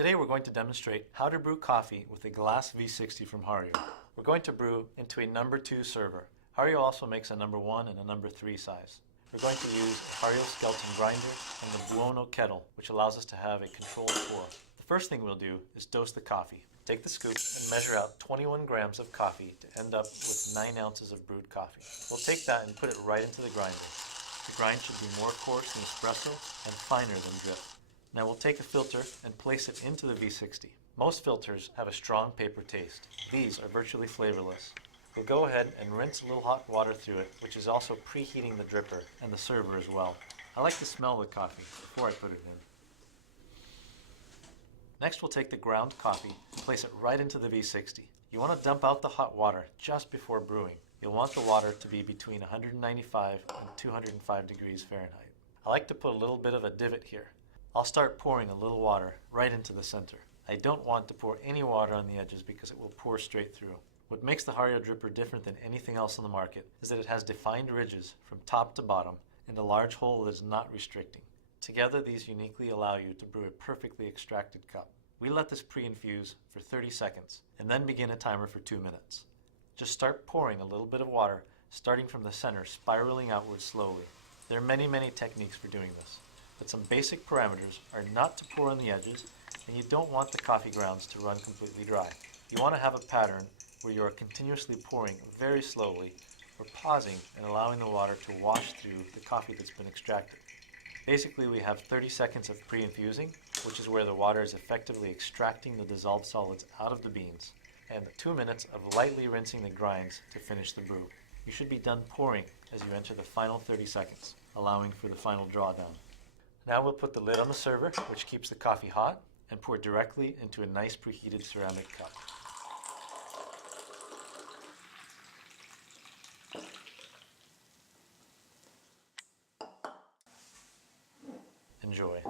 Today we're going to demonstrate how to brew coffee with a glass V60 from Hario. We're going to brew into a number 2 server. Hario also makes a number 1 and a number 3 size. We're going to use a Hario skeleton grinder and the Buono kettle, which allows us to have a controlled pour. The first thing we'll do is dose the coffee. Take the scoop and measure out 21 grams of coffee to end up with 9 ounces of brewed coffee. We'll take that and put it right into the grinder. The grind should be more coarse than espresso and finer than drip. Now we'll take a filter and place it into the V60. Most filters have a strong paper taste. These are virtually flavorless. We'll go ahead and rinse a little hot water through it, which is also preheating the dripper and the server as well. I like to smell the coffee before I put it in. Next we'll take the ground coffee and place it right into the V60. You want to dump out the hot water just before brewing. You'll want the water to be between 195 and 205 degrees Fahrenheit. I like to put a little bit of a divot here. I'll start pouring a little water right into the center. I don't want to pour any water on the edges because it will pour straight through. What makes the Hario dripper different than anything else on the market is that it has defined ridges from top to bottom and a large hole that is not restricting. Together these uniquely allow you to brew a perfectly extracted cup. We let this pre-infuse for 30 seconds and then begin a timer for 2 minutes. Just start pouring a little bit of water starting from the center, spiraling outward slowly. There are many techniques for doing this, but some basic parameters are not to pour on the edges, and you don't want the coffee grounds to run completely dry. You want to have a pattern where you are continuously pouring very slowly or pausing and allowing the water to wash through the coffee that's been extracted. Basically, we have 30 seconds of pre-infusing, which is where the water is effectively extracting the dissolved solids out of the beans, and 2 minutes of lightly rinsing the grinds to finish the brew. You should be done pouring as you enter the final 30 seconds, allowing for the final drawdown. Now we'll put the lid on the server, which keeps the coffee hot, and pour directly into a nice preheated ceramic cup. Enjoy.